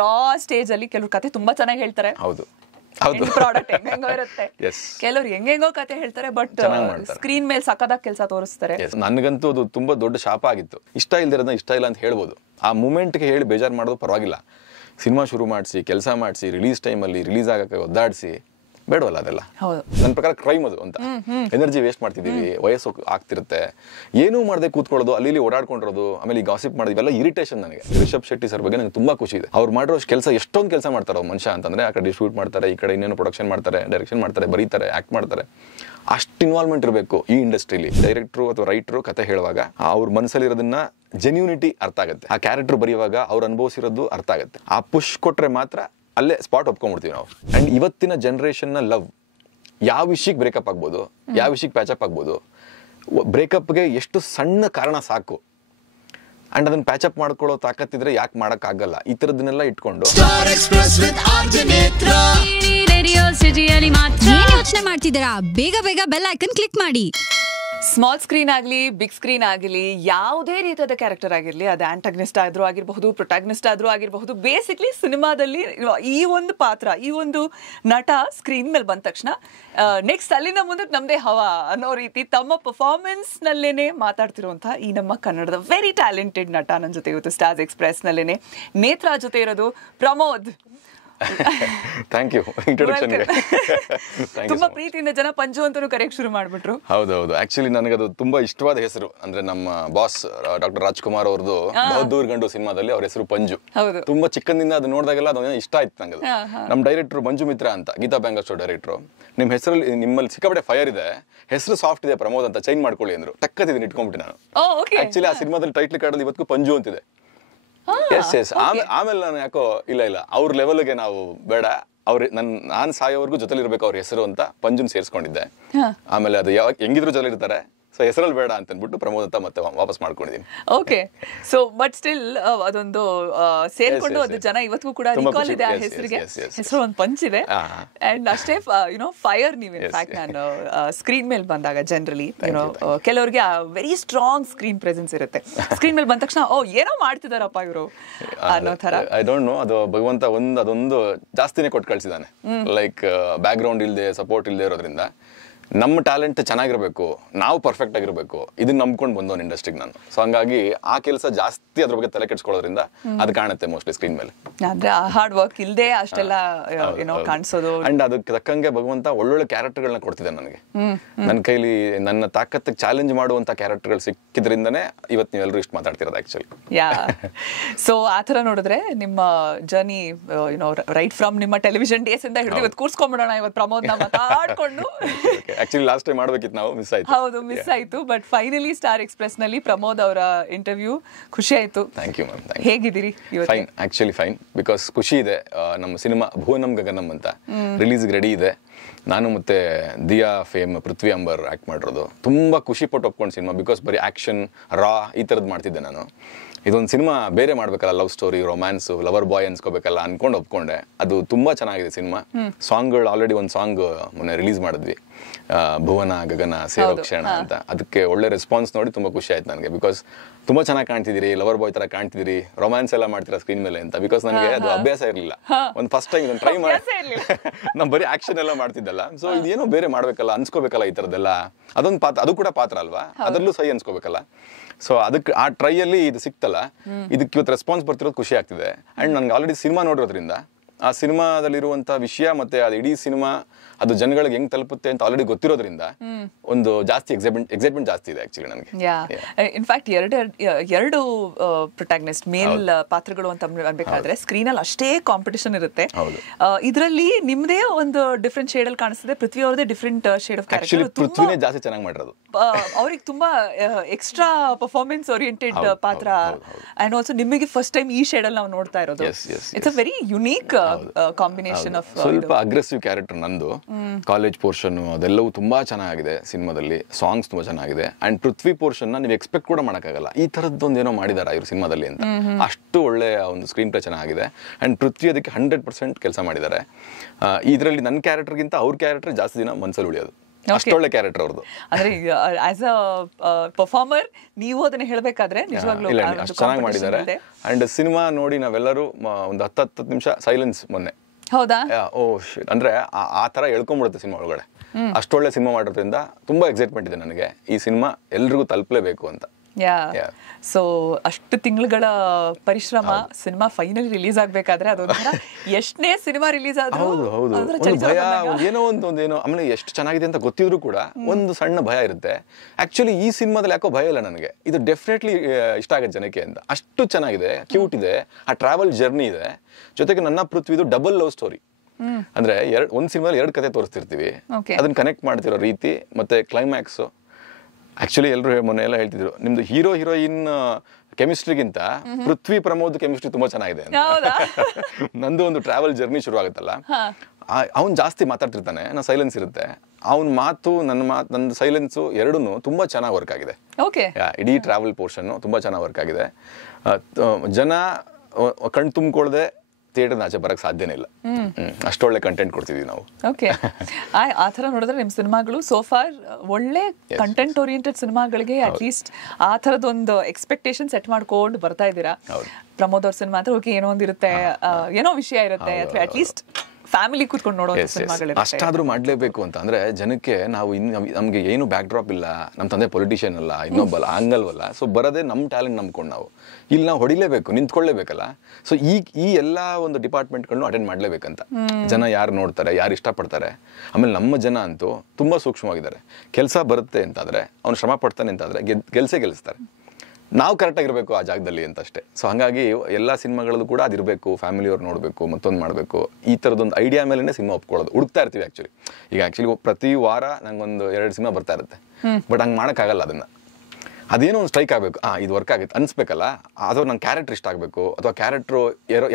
ರಾ stage ಅಲ್ಲಿ ಕೆಲವ್ರು ಕತೆ ತುಂಬಾ ಚೆನ್ನಾಗಿ ಹೇಳ್ತಾರೆ. ಹೌದು ಪ್ರಾಡಕ್ಟ್ ಹೆಂಗೋ ಇರುತ್ತೆ, ಕೆಲವ್ರು ಹೆಂಗೋ ಕತೆ ಹೇಳ್ತಾರೆ, ಬಟ್ ಸ್ಕ್ರೀನ್ ಮೇಲೆ ಸಕ್ಕದಾಗ ಕೆಲಸ ತೋರಿಸ್ತಾರೆ. ನನಗಂತೂ ಅದು ತುಂಬಾ ದೊಡ್ಡ ಶಾಪ ಆಗಿತ್ತು. ಇಷ್ಟ ಇಲ್ದಿರೋದನ್ನ ಇಷ್ಟ ಇಲ್ಲ ಅಂತ ಹೇಳ್ಬೋದು, ಆ ಮೂಮೆಂಟ್ಗೆ ಹೇಳಿ ಬೇಜಾರು ಮಾಡೋದು ಪರವಾಗಿಲ್ಲ. ಸಿನಿಮಾ ಶುರು ಮಾಡಿಸಿ, ಕೆಲಸ ಮಾಡಿಸಿ, ರಿಲೀಸ್ ಟೈಮಲ್ಲಿ ರಿಲೀಸ್ ಆಗಕ್ಕೆ ಒದ್ದಾಡಿಸಿ ಬೇಡವಲ್ಲ ಅದೆಲ್ಲ. ನನ್ನ ಪ್ರಕಾರ ಕ್ರೈಮ್ ಅದು ಅಂತ. ಎನರ್ಜಿ ವೇಸ್ಟ್ ಮಾಡ್ತಿದೀವಿ, ವಯಸ್ಸು ಆಗ್ತಿರುತ್ತೆ, ಏನೂ ಮಾಡದೆ ಕೂತ್ಕೊಳ್ಳೋದು, ಅಲ್ಲಿ ಓಡಾಡ್ಕೊಂಡಿರೋದು, ಆಮೇಲೆ ಈ ಗಾಸಿಪ್ ಮಾಡೋದು, ಇವೆಲ್ಲ ಇರಿಟೇಷನ್ ನನಗೆ. ರಿಷಬ್ ಶೆಟ್ಟಿ ಸರ್ ಬಗ್ಗೆ ನನಗೆ ತುಂಬಾ ಖುಷಿ ಇದೆ. ಅವ್ರು ಮಾಡಿರೋ ಕೆಲಸ ಎಷ್ಟೊಂದು ಕೆಲಸ ಮಾಡ್ತಾರೆ ಅವ್ರು ಮನುಷ್ಯ ಅಂತಂದ್ರೆ. ಆ ಕಡೆ ಡಿಸ್ಟ್ರಿಬ್ಯೂಟ್ ಮಾಡ್ತಾರೆ, ಈ ಕಡೆ ಇನ್ನೇನು ಪ್ರೊಡಕ್ಷನ್ ಮಾಡ್ತಾರೆ, ಡೈರೆಕ್ಷನ್ ಮಾಡ್ತಾರೆ, ಬರೀತಾರೆ, ಆಕ್ಟ್ ಮಾಡ್ತಾರೆ. ಅಷ್ಟು ಇನ್ವಾಲ್ವ್ಮೆಂಟ್ ಇರಬೇಕು ಈ ಇಂಡಸ್ಟ್ರಿಲಿ. ಡೈರೆಕ್ಟ್ರು ಅಥವಾ ರೈಟ್ರು ಕತೆ ಹೇಳುವಾಗ ಅವ್ರ ಮನಸ್ಸಲ್ಲಿರೋದನ್ನ ಜೆನ್ಯೂನಿಟಿ ಅರ್ಥ ಆಗುತ್ತೆ. ಆ ಕ್ಯಾರೆಕ್ಟರ್ ಬರೆಯುವಾಗ ಅವ್ರು ಅನುಭವಿಸಿರೋದು ಅರ್ಥ ಆಗುತ್ತೆ. ಆ ಪುಷ್ ಕೊಟ್ರೆ ಮಾತ್ರ ಅಲ್ಲೇ ಸ್ಪಾಟ್ ಒಪ್ಕೊಂಡ್ಬಿಡ್ತೀವಿ ನಾವು. ಅಂಡ್ ಇವತ್ತಿನ ಜನರೇಷನ್ನ ಲವ್ ಯಾವ ವಿಷಯಕ್ಕೆ ಬ್ರೇಕಪ್ ಆಗ್ಬೋದು, ಯಾವ ವಿಷಯಕ್ಕೆ ಪ್ಯಾಚಪ್ ಆಗ್ಬೋದು, ಬ್ರೇಕಪ್ಗೆ ಎಷ್ಟು ಸಣ್ಣ ಕಾರಣ ಸಾಕು, ಅಂಡ್ ಅದನ್ನ ಪ್ಯಾಚಪ್ ಮಾಡ್ಕೊಳ್ಳೋ ತಾಕತ್ತಿದ್ರೆ ಯಾಕೆ ಮಾಡೋಕ್ಕಾಗಲ್ಲ. ಈ ಥರದನ್ನೆಲ್ಲ ಇಟ್ಕೊಂಡು ಯೋಚನೆ ಮಾಡ್ತಿದ್ದೀರಾ? ಬೇಗ ಬೇಗ ಬೆಲ್ ಐಕನ್ ಕ್ಲಿಕ್ ಮಾಡಿ. ಸ್ಮಾಲ್ ಸ್ಕ್ರೀನ್ ಆಗಲಿ, ಬಿಗ್ ಸ್ಕ್ರೀನ್ ಆಗಲಿ, ಯಾವುದೇ ರೀತಿಯಾದ ಕ್ಯಾರೆಕ್ಟರ್ ಆಗಿರಲಿ, ಅದು ಆಂಟಾಗನಿಸ್ಟ್ ಆದ್ರೂ ಆಗಿರಬಹುದು, ಪ್ರೊಟಾಗನಿಸ್ಟ್ ಆದ್ರೂ ಆಗಿರಬಹುದು, ಬೇಸಿಕ್ಲಿ ಸಿನಿಮಾದಲ್ಲಿ ಈ ಒಂದು ಪಾತ್ರ, ಈ ಒಂದು ನಟ ಸ್ಕ್ರೀನ್ ಮೇಲೆ ಬಂದ ತಕ್ಷಣ ನೆಕ್ಸ್ಟ್ ಅಲ್ಲಿನ ಮುಂದಕ್ಕೆ ನಮ್ದೇ ಹವಾ ಅನ್ನೋ ರೀತಿ ತಮ್ಮ ಪರ್ಫಾರ್ಮೆನ್ಸ್ ನಲ್ಲೇನೆ ಮಾತಾಡ್ತಿರುವಂತಹ ಈ ನಮ್ಮ ಕನ್ನಡದ ವೆರಿ ಟ್ಯಾಲೆಂಟೆಡ್ ನಟ ನನ್ನ ಜೊತೆ ಇವತ್ತು ಸ್ಟಾರ್ಸ್ ಎಕ್ಸ್ಪ್ರೆಸ್ ನಲ್ಲೇನೆ ನೇತ್ರಾ ಜೊತೆ ಇರೋದು ಪ್ರಮೋದ್. Thank you ಇಂಟ್ರೊಡಕ್ಷನ್ಗೆ. ತುಂಬಾ ಪ್ರೀತಿಯಿಂದ ಜನ ಪಂಜು ಅಂತಾನು ಕರೆಕ್ಟ್ ಶುರು ಮಾಡ್ಬಿಟ್ರು. ಹೌದೌದು, ಆಕ್ಚುಲಿ ನನಗದು ತುಂಬಾ ಇಷ್ಟವಾದ ಹೆಸರು. ಅಂದ್ರೆ ನಮ್ಮ ಬಾಸ್ ಡಾಕ್ಟರ್ ರಾಜ್ಕುಮಾರ್ ಅವ್ರದ್ದು ಬಹದ್ದೂರ್ ಗಂಡು ಸಿನಿಮಾದಲ್ಲಿ ಅವ್ರ ಹೆಸರು ಪಂಜು. ತುಂಬಾ ಚಿಕ್ಕಂದಿಂದ ಅದು ನೋಡಿದಾಗೆಲ್ಲ ಅದು ಇಷ್ಟ ಆಯ್ತು ನಂಗೆ. ನಮ್ಮ ಡೈರೆಕ್ಟರ್ ಮಂಜು ಮಿತ್ರ ಅಂತ, ಗೀತಾ ಬ್ಯಾಂಗಸ್ಟೋ ಡೈರೆಕ್ಟ್ರು, ನಿಮ್ಮ ಹೆಸರಲ್ಲಿ ನಿಮ್ಮಲ್ಲಿ ಸಿಕ್ಕಾಪಟ್ಟೆ ಫೈರ್ ಇದೆ, ಹೆಸರು ಸಾಫ್ಟ್ ಇದೆ ಪ್ರಮೋದ್ ಅಂತ ಚೇಂಜ್ ಮಾಡ್ಕೊಳ್ಳಿ ಅಂದ್ರು. ಟಕ್ಕತ್ತಿದ್ದೀನಿ ಇಟ್ಕೊಂಡ್ಬಿಟ್ಟೆ ನಾನು. ಆಕ್ಚುಲಿ ಆ ಸಿನಿಮಾದಲ್ಲಿ ಟೈಟ್ಲ್ ಕಾರ್ಡಲ್ಲಿ ಇವತ್ತು ಪಂಜು ಅಂತಿದೆ. ಆಮೇಲೆ ನಾನು ಯಾಕೋ ಇಲ್ಲ ಅವ್ರ ಲೆವೆಲ್ಗೆ ನಾವು ಬೇಡ, ನಾನ್ ಸಾಯೋವರೆಗೂ ಜೊತೆಲಿರ್ಬೇಕು ಅವ್ರ ಹೆಸರು ಅಂತ ಪಂಜುನ್ ಸೇರಿಸ್ಕೊಂಡಿದ್ದೆ. ಆಮೇಲೆ ಅದು ಯಾವಾಗ ಹೆಂಗಿದ್ರು ಜೊತೆ ಇರ್ತಾರೆ, ಸೊ ಹೆಸರಲ್ಲಿ ಬೇಡ ಅಂತ ಅಂದ್ಬಿಟ್ಟು ಪ್ರಮೋದ್ ಅಂತ ಮತ್ತೆ ವಾಪಸ್ ಮಾಡ್ಕೊಂಡಿದ್ದೀನಿ. ಓಕೆ, ಸೊ ಬಟ್ ಸ್ಟಿಲ್ ಅದೊಂದು ಸೇರ್ಕೊಂಡು ಅದು ಜನ ಇವತ್ತಿಗೂ ಕೂಡ ರಿಕಾಲ್ ಇದೆ ಆ ಹೆಸರಿಗೆ. ಹೆಸರು ಒಂದು ಪಂಚ್ ಇದೆ ಅಂಡ್ ಅಷ್ಟೇ ಫೈರ್. ನೀವು ಇನ್ಫ್ಯಾಕ್ಟ್ ನಾನು ಸ್ಕ್ರೀನ್ ಮೇಲೆ ಬಂದಾಗ ಜನರಲಿ ಕೆಲವರಿಗೆ ವೆರಿ ಸ್ಟ್ರಾಂಗ್ ಸ್ಕ್ರೀನ್ ಪ್ರೆಸೆನ್ಸ್ ಇರುತ್ತೆ. ಸ್ಕ್ರೀನ್ ಮೇಲೆ ಬಂದ ತಕ್ಷಣ ಏನೋ ಮಾಡ್ತಿದಾರಪ್ಪ ಇವರು ಅನ್ನೋ ತರ. ಐ ಡೋಂಟ್ ನೋ, ಅದು ಭಗವಂತ ಅದೊಂದು ಜಾಸ್ತಿನೇ ಕೊಟ್ಟು ಕಳ್ಸಿದಾನೆ. ಲೈಕ್ ಬ್ಯಾಕ್ ಗ್ರೌಂಡ್ ಇಲ್ಲದೆ, ಸಪೋರ್ಟ್ ಇಲ್ಲದೆ ಇರೋದ್ರಿಂದ ನಮ್ಮ ಟ್ಯಾಲೆಂಟ್ ಚೆನ್ನಾಗಿರ್ಬೇಕು, ನಾವು ಪರ್ಫೆಕ್ಟ್ ಆಗಿರ್ಬೇಕು, ಇದನ್ನ ನಂಬ್ಕೊಂಡು ಬಂದವನ್ ಇಂಡಸ್ಟ್ರಿಗೆ ನಾನು. ಸೊ ಹಂಗಾಗಿ ಆ ಕೆಲಸ ಜಾಸ್ತಿ ಅದ್ರ ಬಗ್ಗೆ ತಲೆ ಕೆಡ್ಸ್ಕೊಳ್ಳೋದ್ರಿಂದ ಅದು ಕಾಣುತ್ತೆ ಮೋಸ್ಟ್ಲಿ ಸ್ಕ್ರೀನ್ ಮೇಲೆ. ಅಂದ್ರೆ ಹಾರ್ಡ್ ವರ್ಕ್ ಇಲ್ಲದೆ ಅಷ್ಟೆಲ್ಲ ಕಾಣಿಸೋದು. ಅಂಡ್ ಅದಕ್ಕೆ ತಕ್ಕಂಗೆ ಭಗವಂತ ಒಳ್ಳೊಳ್ಳೆ ಕ್ಯಾರೆಕ್ಟರ್ಗಳನ್ನ ಕೊಡ್ತಿದ್ದೆ ನನಗೆ. ನನ್ನ ಕೈಲಿ ನನ್ನ ತಾಕತ್ತಿಗೆ ಚಾಲೆಂಜ್ ಮಾಡುವಂತ ಕ್ಯಾರೆಕ್ಟರ್ಗಳು ಸಿಕ್ಕಿದ್ರಿಂದನೇ ಇವತ್ತು ನೀವೆಲ್ಲರೂ ಇಷ್ಟು ಮಾತಾಡ್ತಿರೋದು ಆಕ್ಚುಲಿ. ಸೊ ಆ ತರ ನೋಡಿದ್ರೆ ನಿಮ್ಮ ಜರ್ನಿ ರೈಟ್ ಫ್ರಮ್ ನಿಮ್ಮ ಟೆಲಿವಿಷನ್ ಡೇಸ್ ಇಂದ ಹಿಡಿದು ಇವತ್ತು ಕೂರ್ಸ್ಕೊಂಡ್ಬಿಡೋಣ ಇವತ್ತು ಪ್ರಮೋದ್ ನ ಮಾತಾಡ್ಕೊಂಡು. ಆಕ್ಚುಲಿ ಲಾಸ್ಟ್ ಟೈಮ್ ಮಾಡಬೇಕಿತ್ತು ನಾವು, ಮಿಸ್ ಆಯ್ತು. ಹೌದು, ಮಿಸ್ ಆಯ್ತು. ಬಟ್ ಫೈನಲಿ ಸ್ಟಾರ್ ಎಕ್ಸ್ಪ್ರೆಸ್ ನಲ್ಲಿ ಪ್ರಮೋದ್ ಅವರ ಇಂಟರ್ವ್ಯೂ ಖುಷಿ ಆಯ್ತು. Thank you ma'am. ಹೇಗಿದ್ದೀರಿ? Fine, actually fine. ಬಿಕಾಸ್ ಖುಷಿ ಇದೆ. ನಮ್ಮ ಸಿನಿಮಾ ಭುವನಂ ಗಗನಂ ಅಂತ ರಿಲೀಸ್ಗೆ ರೆಡಿ ಇದೆ. ನಾನು ಮತ್ತೆ ದಿಯಾ ಫೇಮ್ ಪೃಥ್ವಿ ಅಂಬರ್ ಆಕ್ಟ್ ಮಾಡಿರೋದು. ತುಂಬಾ ಖುಷಿ ಪಟ್ಟು ಒಪ್ಕೊಂಡು ಸಿನಿಮಾ. ಬಿಕಾಸ್ ಬರೀ ಆಕ್ಷನ್, ರಾ ಈ ಥರದ್ದು ಮಾಡ್ತಿದ್ದೆ ನಾನು. ಇದೊಂದು ಸಿನಿಮಾ ಬೇರೆ ಮಾಡ್ಬೇಕಲ್ಲ, love story, romance, lover boy ಅನ್ಸ್ಕೋಬೇಕಲ್ಲ ಅನ್ಕೊಂಡು ಒಪ್ಕೊಂಡೆ. ಅದು ತುಂಬಾ ಚೆನ್ನಾಗಿದೆ ಸಿನಿಮಾ. ಸಾಂಗ್ಗಳು ಆಲ್ರೆಡಿ ಒಂದು ಸಾಂಗ್ ಮೊನ್ನೆ ರಿಲೀಸ್ ಮಾಡಿದ್ವಿ, ಭುವನ ಗಗನ ಸೇರೋ ಕ್ಷಣ ಅಂತ. ಅದಕ್ಕೆ ಒಳ್ಳೆ ರೆಸ್ಪಾನ್ಸ್ ನೋಡಿ ತುಂಬಾ ಖುಷಿ ಆಯ್ತು ನನಗೆ. ಬಿಕಾಸ್ ತುಂಬಾ ಚೆನ್ನಾಗಿ ಕಾಣ್ತಿದ್ದೀರಿ, ಲವರ್ ಬಾಯ್ ತರ ಕಾಣ್ತಿದ್ದೀರಿ, ರೊಮ್ಯಾನ್ಸ್ ಎಲ್ಲ ಮಾಡ್ತೀರಾ ಸ್ಕ್ರೀನ್ ಮೇಲೆ ಅಂತ. ಬಿಕಾಸ್ ನನಗೆ ಅದು ಅಭ್ಯಾಸ ಇರಲಿಲ್ಲ. ಒಂದು ಫಸ್ಟ್ ಟೈಮ್ ಇದನ್ನು ಟ್ರೈ ಮಾಡಿ ನಾವು ಬರೀ ಆಕ್ಷನ್ ಎಲ್ಲ ಮಾಡ್ತಿದ್ದಲ್ಲ. ಸೊ ಇದೇನೋ ಬೇರೆ ಮಾಡ್ಬೇಕಲ್ಲ, ಅನ್ಸ್ಕೋಬೇಕಲ್ಲ ಈ ಥರದ್ದೆಲ್ಲ. ಅದೊಂದು ಪಾತ್ರ, ಅದು ಕೂಡ ಪಾತ್ರ ಅಲ್ವಾ, ಅದರಲ್ಲೂ ಸೈ ಅನ್ಸ್ಕೋಬೇಕಲ್ಲ. ಸೊ ಅದಕ್ಕೆ ಆ ಟ್ರೈಯಲ್ಲಿ ಇದು ಸಿಕ್ತಲ್ಲ, ಇದಕ್ಕೆ ಇವತ್ತು ರೆಸ್ಪಾನ್ಸ್ ಬರ್ತಿರೋದು ಖುಷಿ ಆಗ್ತಿದೆ. ಅಂಡ್ ನನ್ಗೆ ಆಲ್ರೆಡಿ ಸಿನಿಮಾ ನೋಡಿರೋದ್ರಿಂದ ಆ ಸಿನಿಮಾದಲ್ಲಿರುವಂತ ವಿಷಯ ಮತ್ತೆ ಅದು ಇಡೀ ಸಿನಿಮಾ ಅದು ಜನಗಳಿಗೆ ಹೆಂಗ್ ತಲುಪುತ್ತೆ ಅಂತ ಆಲ್ರೆಡಿ ಗೊತ್ತಿರೋದ್ರಿಂದ ಒಂದು ಜಾಸ್ತಿ ಎಕ್ಸೈಟ್ಮೆಂಟ್ ಜಾಸ್ತಿ ಇದೆ ಆಕ್ಚುಲಿ ನನಗೆ. ಇನ್ಫ್ಯಾಕ್ಟ್ ಎರಡು ಪ್ರೊಟಾಗನಿಸ್ಟ್ ಮೇಲ್ ಪಾತ್ರಗಳು ಅಂತ ಅನ್ಬೇಕಾದ್ರೆ ಸ್ಕ್ರೀನ್ ಅಲ್ಲಿ ಅಷ್ಟೇ ಕಾಂಪಿಟೇಷನ್ ಇರುತ್ತೆ. ಇದರಲ್ಲಿ ನಿಮ್ದೇ ಒಂದು ಡಿಫ್ರೆಂಟ್ ಶೇಡ್ ಅಲ್ಲಿ ಕಾಣಿಸ್ತದೆ, ಪೃಥ್ವಿ ಅವ್ರದೇ ಡಿಫ್ರೆಂಟ್ ಶೇಡ್ ಆಫ್ ಕ್ಯಾರೆಕ್ಟರ್. ಪೃಥ್ವಿನೇ ಜಾಸ್ತಿ ಚೆನ್ನಾಗಿ ಮಾಡಿರೋದು. ಅವ್ರಿಗೆ ತುಂಬಾ ಎಕ್ಸ್ಟ್ರಾ ಪರ್ಫಾರ್ಮೆನ್ಸ್ ಓರಿಯೆಂಟೆಡ್ ಪಾತ್ರ. ಅಂಡ್ ಆಲ್ಸೋ ನಿಮಗೆ ಫಸ್ಟ್ ಟೈಮ್ ಈ ಶೇಡ್ ಅಲ್ಲಿ ನಾವು ನೋಡ್ತಾ ಇರೋದು. It's a very unique combination of. ಸ್ವಲ್ಪ ಅಗ್ರೆಸಿವ್ ಕ್ಯಾರೆಕ್ಟರ್ ನಂದು. ಕಾಲೇಜ್ ಪೋರ್ಷನ್ ಅದೆಲ್ಲವೂ ತುಂಬಾ ಚೆನ್ನಾಗಿದೆ ಸಿನಿಮಾದಲ್ಲಿ. ಸಾಂಗ್ಸ್ ತುಂಬಾ ಚೆನ್ನಾಗಿದೆ. ಅಂಡ್ ಪೃಥ್ವಿ ಪೋರ್ಷನ್ ನೀವು ಎಕ್ಸ್ಪೆಕ್ಟ್ ಕೂಡ ಮಾಡಕ್ಕಾಗಲ್ಲ, ಈ ತರದ್ದೊಂದು ಏನೋ ಮಾಡಿದಾರ ಇವ್ರು ಸಿನಿಮಾದಲ್ಲಿ ಅಂತ. ಅಷ್ಟು ಒಳ್ಳೆಯ ಒಂದು ಸ್ಕ್ರೀನ್ ಪ್ಲೇ ಚೆನ್ನಾಗಿದೆ. ಅಂಡ್ ಪೃಥ್ವಿ ಅದಕ್ಕೆ 100% ಕೆಲಸ ಮಾಡಿದ್ದಾರೆ. ಇದರಲ್ಲಿ ನನ್ನ ಕ್ಯಾರೆಕ್ಟರ್ಗಿಂತ ಅವ್ರ ಕ್ಯಾರೆಕ್ಟರ್ ಜಾಸ್ತಿ ದಿನ ಮನಸ್ಸಲ್ಲಿ ಉಳಿಯೋದು. ಅಷ್ಟೊಳ್ಳೆ ಕ್ಯಾರೆಕ್ಟರ್ ಅವ್ರದ್ದು. ಅಂದ್ರೆ ಆಸ್ ಅ ಪರ್ಫಾರ್ಮರ್ ನೀವು ಅದನ್ನ ಹೇಳ್ಬೇಕಾದ್ರೆ ನಿಜವಾಗ್ಲೂ ಅಷ್ಟು ಚೆನ್ನಾಗಿ ಮಾಡಿದ್ದಾರೆ. ಅಂಡ್ ಸಿನಿಮಾ ನೋಡಿ ನಾವೆಲ್ಲರೂ ಒಂದು 10 ನಿಮಿಷ ಸೈಲೆನ್ಸ್ ಮೊನ್ನೆ. ಹೌದಾ? ಅಂದ್ರೆ ಆ ತರ ಎಳ್ಕೊಂಡ್ಬಿಡುತ್ತೆ ಸಿನಿಮಾ ಒಳಗಡೆ. ಅಷ್ಟೊಳ್ಳೆ ಸಿನಿಮಾ ಮಾಡೋದ್ರಿಂದ ತುಂಬಾ ಎಕ್ಸೈಟ್ಮೆಂಟ್ ಇದೆ ನನಗೆ. ಈ ಸಿನಿಮಾ ಎಲ್ರಿಗೂ ತಲುಪಲೇಬೇಕು ಅಂತ. ಸೊ ಅಷ್ಟು ತಿಂಗಳುಗಳ ಪರಿಶ್ರಮ ಸಿನಿಮಾ ಫೈನಲ್ ರಿಲೀಸ್ ಆಗ್ಬೇಕಾದ್ರೆ ಅದೊಂಥರ ಎಷ್ಟನೇ ಸಿನಿಮಾ ರಿಲೀಸ್ ಆದ್ರೂ ಭಯ, ಏನೋ ಒಂದೇನೋ. ಆಮೇಲೆ ಎಷ್ಟು ಚೆನ್ನಾಗಿದೆ ಅಂತ ಗೊತ್ತಿದ್ರು ಕೂಡ ಒಂದು ಸಣ್ಣ ಭಯ ಇರುತ್ತೆ. ಆಕ್ಚುಲಿ ಈ ಸಿನಿಮಾದಲ್ಲಿ ಯಾಕೋ ಭಯ ಇಲ್ಲ ನನಗೆ. ಇದು ಡೆಫಿನೆಟ್ಲಿ ಇಷ್ಟ ಆಗುತ್ತೆ ಜನಕ್ಕೆ ಅಂತ. ಅಷ್ಟು ಚೆನ್ನಾಗಿದೆ, ಕ್ಯೂಟ್ ಇದೆ, ಆ ಟ್ರಾವೆಲ್ ಜರ್ನಿ ಇದೆ. ಜೊತೆಗೆ ನನ್ನ ಪೃಥ್ವಿದು ಡಬಲ್ ಲವ್ ಸ್ಟೋರಿ. ಅಂದ್ರೆ ಒಂದ್ ಸಿನಿಮಾದಲ್ಲಿ 2 ಕತೆ ತೋರಿಸ್ತಿರ್ತೀವಿ, ಅದನ್ನ ಕನೆಕ್ಟ್ ಮಾಡ್ತಿರೋ ರೀತಿ ಮತ್ತೆ ಕ್ಲೈಮ್ಯಾಕ್ಸ್. ಆಕ್ಚುಲಿ ಎಲ್ಲರೂ ಮೊನ್ನೆ ಎಲ್ಲ ಹೇಳ್ತಿದ್ರು ನಿಮ್ದು ಹೀರೋ ಹೀರೋಯಿನ್ ಕೆಮಿಸ್ಟ್ರಿಗಿಂತ ಪೃಥ್ವಿ ಪ್ರಮೋದ್ ಕೆಮಿಸ್ಟ್ರಿ ತುಂಬಾ ಚೆನ್ನಾಗಿದೆ ಅಂತ. ನಂದು ಒಂದು ಟ್ರಾವೆಲ್ ಜರ್ನಿ ಶುರು ಆಗುತ್ತಲ್ಲ, ಅವ್ನು ಜಾಸ್ತಿ ಮಾತಾಡ್ತಿರ್ತಾನೆ, ನಾ ಸೈಲೆನ್ಸ್ ಇರುತ್ತೆ. ಅವ್ನ ಮಾತು ನನ್ನ ಸೈಲೆನ್ಸು ಎರಡೂ ತುಂಬಾ ಚೆನ್ನಾಗಿ ವರ್ಕ್ ಆಗಿದೆ. ಇಡೀ ಟ್ರಾವೆಲ್ ಪೋರ್ಷನ್ ತುಂಬಾ ಚೆನ್ನಾಗಿ ವರ್ಕ್ ಆಗಿದೆ. ಜನ ಕಣ್ ತುಂಬಿಕೊಳ್ಳದೆ ಥಿಯೇಟರ್ ಆಚೆ ಬರಕ್ ಸಾಧ್ಯನೇ ಇಲ್ಲ. ಅಷ್ಟೊಳ್ಳೆ ಕಂಟೆಂಟ್ ಕೊಡ್ತಿದೀವಿ ನಾವು. ಓಕೆ, ಆ ಥರ ನೋಡಿದ್ರೆ ನಿಮ್ಮ ಸಿನಿಮಾಗಳು ಸೋಫಾರ್ ಒಳ್ಳೆ ಕಂಟೆಂಟ್ ಓರಿಯೆಂಟೆಡ್ ಸಿನಿಮಾಗಳಿಗೆ ಅಟ್ಲೀಸ್ಟ್ ಆ ಥರದೊಂದು ಎಕ್ಸ್ಪೆಕ್ಟೇಷನ್ ಸೆಟ್ ಮಾಡ್ಕೊಂಡು ಬರ್ತಾ ಇದ್ದೀರಾ. ಪ್ರಮೋದ್ ಅವ್ರ ಸಿನಿಮಾ ಅಂದ್ರೆ ಓಕೆ ಏನೋ ಒಂದಿರುತ್ತೆ, ಏನೋ ವಿಷಯ ಇರುತ್ತೆ, ಅಥವಾ ಅಟ್ಲೀಸ್ಟ್ ಫ್ಯಾಮಿಲಿ ಕೂತ್ಕೊಂಡು ನೋಡೋ ಸಿನಿಮಾಗಳು. ಅಷ್ಟಾದ್ರೂ ಮಾಡ್ಲೇಬೇಕು ಅಂತ ಅಂದ್ರೆ ಜನಕ್ಕೆ ನಾವು ನಮ್ಗೆ ಏನು ಬ್ಯಾಕ್ ಡ್ರಾಪ್ ಇಲ್ಲ, ನಮ್ಮ ತಂದೆ ಪೊಲಿಟಿಷಿಯನ್ ಅಲ್ಲ, ಇನ್ನೊಬ್ಬಲ್ಲ, ಹಂಗಲ್ವಲ್ಲ. ಸೊ ಬರೋದೇ ನಮ್ಮ ಟ್ಯಾಲೆಂಟ್ ನಂಬ್ಕೊಂಡು ನಾವು ಇಲ್ಲಿ ನಾವು ಹೊಡಿಲೇಬೇಕು, ನಿಂತ್ಕೊಳ್ಳೇಬೇಕಲ್ಲ. ಸೊ ಈ ಎಲ್ಲಾ ಒಂದು ಡಿಪಾರ್ಟ್ಮೆಂಟ್ಗಳನ್ನು ಅಟೆಂಡ್ ಮಾಡ್ಲೇಬೇಕಂತ. ಜನ ಯಾರು ನೋಡ್ತಾರೆ, ಯಾರು ಇಷ್ಟಪಡ್ತಾರೆ. ಆಮೇಲೆ ನಮ್ಮ ಜನ ಅಂತೂ ತುಂಬಾ ಸೂಕ್ಷ್ಮವಾಗಿದ್ದಾರೆ. ಕೆಲಸ ಬರುತ್ತೆ ಅಂತಾದ್ರೆ, ಅವ್ನು ಶ್ರಮ ಪಡ್ತಾನೆ ಅಂತಾದ್ರೆ ಗೆಲ್ಸ್ತಾರೆ. ನಾವು ಕರೆಕ್ಟಾಗಿರ್ಬೇಕು ಆ ಜಾಗದಲ್ಲಿ ಅಂತ ಅಷ್ಟೇ. ಸೊ ಹಾಗಾಗಿ ಎಲ್ಲ ಸಿನಿಮಾಗಳಲ್ಲೂ ಕೂಡ ಅದಿರಬೇಕು, ಫ್ಯಾಮಿಲಿಯವ್ರು ನೋಡಬೇಕು, ಮತ್ತೊಂದು ಮಾಡಬೇಕು, ಈ ಥರದೊಂದು ಐಡಿಯಾ ಮೇಲೇ ಸಿನಿಮಾ ಒಪ್ಕೊಳ್ಳೋದು. ಹುಡುಕ್ತಾ ಇರ್ತೀವಿ ಆ್ಯಕ್ಚುಲಿ. ಈಗ ಆ್ಯಕ್ಚುಲಿ ಪ್ರತಿ ವಾರ ನಂಗೊಂದು 2 ಸಿನಿಮಾ ಬರ್ತಾ ಇರುತ್ತೆ. ಬಟ್ ಹಂಗೆ ಮಾಡೋಕ್ಕಾಗಲ್ಲ. ಅದೇನೋ ಒಂದು ಸ್ಟ್ರೈಕ್ ಆಗಬೇಕು, ಇದು ವರ್ಕ್ ಆಗುತ್ತೆ ಅನ್ಸ್ಬೇಕಲ್ಲ, ಅಥವಾ ನಂಗೆ ಕ್ಯಾರೆಕ್ಟರ್ ಇಷ್ಟ ಆಗಬೇಕು, ಅಥವಾ ಕ್ಯಾರೆಕ್ಟ್ರು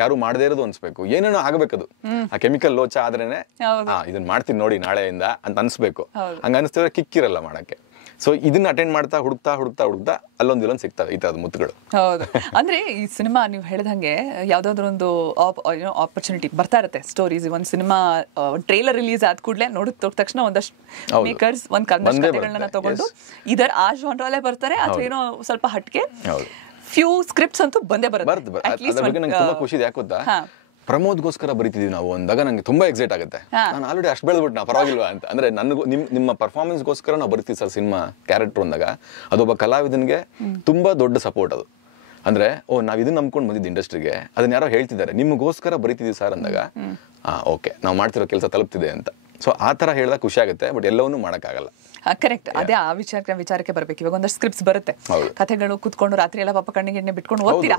ಯಾರು ಮಾಡದೇ ಇರೋದು ಅನ್ಸ್ಬೇಕು, ಏನೇನೋ ಆಗಬೇಕದು. ಆ ಕೆಮಿಕಲ್ ಲೋಚ ಆದ್ರೇನೆ ಇದನ್ನ ಮಾಡ್ತೀನಿ ನೋಡಿ ನಾಳೆಯಿಂದ ಅಂತ ಅನ್ಸ್ಬೇಕು. ಹಂಗ ಅನಿಸ್ತಿದ್ರೆ ಕಿಕ್ಕಿರಲ್ಲ ಮಾಡಕ್ಕೆ. ಸೊ ಇದನ್ನ ಅಟೆಂಡ್ ಮಾಡ್ತಾ ಹುಡುಕ್ತಾ ಅಲ್ಲೊಂದು ಸಿಗ್ತವೆ ಈ ತರದ ಮುತ್ತುಗಳು. ಹೌದು, ಅಂದ್ರೆ ಈ ಸಿನಿಮಾ ನೀವು ಹೇಳಿದಂಗೆ ಯಾವ್ದಾದ್ರು ಒಂದು ಆಪರ್ಚುನಿಟಿ ಬರ್ತಾ ಇರುತ್ತೆ. ಸ್ಟೋರೀಸ್ ಒಂದು ಸಿನಿಮಾ ಟ್ರೇಲರ್ ರಿಲೀಸ್ ಆದ ಕೂಡಲೇ ನೋಡಿದ ತಕ್ಷಣ ಒಂದಷ್ಟು ಮೇಕರ್ಸ್ ಒಂದ್ ಕಥೆಗಳನ್ನ ತಗೊಂಡು ಇದರ ಆ ಜಾನ್ರಲ್ಲೇ ಬರ್ತಾರೆ, ಅಥವಾ ಏನೋ ಸ್ವಲ್ಪ ಹಟ್ಕೆ ಫ್ಯೂ ಸ್ಕ್ರಿಪ್ಟ್ಸ್ ಅಂತೂ ಬಂದೇ ಬರುತ್ತೆ. ಅದ್ರ ಬಗ್ಗೆ ನಂಗೆ ತುಂಬಾ ಖುಷಿ ಇದೆ. ಯಾಕೆ ಗೊತ್ತಾ, ಪ್ರಮೋದ್ಗೋಸ್ಕರ ಬರೀತಿದೀವಿ ನಾವು ಅಂದಾಗ ನಂಗೆ ತುಂಬಾ ಎಕ್ಸೈಟ್ ಆಗುತ್ತೆ. ನಾನು ಆಲ್ರೆಡಿ ಅಷ್ಟು ಬೆಳೆದ್ಬಿಟ್ಟು ನಾ ಪರವಾಗಿಲ್ವಾ ಅಂತ. ಅಂದ್ರೆ ನನಗೂ ನಿಮ್ಮ ಪರ್ಫಾರ್ಮೆನ್ಸ್ಗೋಸ್ಕರ ನಾವು ಬರೀತೀವಿ ಸರ್ ಸಿನಿಮಾ ಕ್ಯಾರೆಕ್ಟರ್ ಅಂದಾಗ, ಅದೊಬ್ಬ ಕಲಾವಿದನಿಗೆ ತುಂಬಾ ದೊಡ್ಡ ಸಪೋರ್ಟ್ ಅದು. ಅಂದ್ರೆ ನಾವ್ ಇದನ್ನ ನಂಬ್ಕೊಂಡು ಬಂದಿದ್ದು ಇಂಡಸ್ಟ್ರಿಗೆ, ಅದನ್ನ ಯಾರೋ ಹೇಳ್ತಿದ್ದಾರೆ ನಿಮಗೋಸ್ಕರ ಬರೀತಿದೀವಿ ಸರ್ ಅಂದಾಗ ಓಕೆ ನಾವು ಮಾಡ್ತಿರೋ ಕೆಲಸ ತಲುಪ್ತಿದೆ ಅಂತ. ಸೊ ಆ ತರ ಹೇಳಿದಾಗ ಖುಷಿ ಆಗುತ್ತೆ. ಬಟ್ ಎಲ್ಲವನ್ನೂ ಮಾಡೋಕ್ಕಾಗಲ್ಲ. ಕರೆಕ್ಟ್, ಅದೇ ಆ ವಿಚಾರಕ್ಕೆ ಬರ್ಬೇಕು. ಇವಾಗ ಒಂದಷ್ಟು ಸ್ಕ್ರಿಪ್ಟ್ಸ್ ಬರುತ್ತೆ, ಕಥೆಗಳು ಕುತ್ಕೊಂಡು ರಾತ್ರಿ ಎಲ್ಲ ಪಾಪ ಕಣ್ಣಿಗೆ ಎಣ್ಣೆ ಬಿಟ್ಕೊಂಡು ಓದ್ತೀರಾ.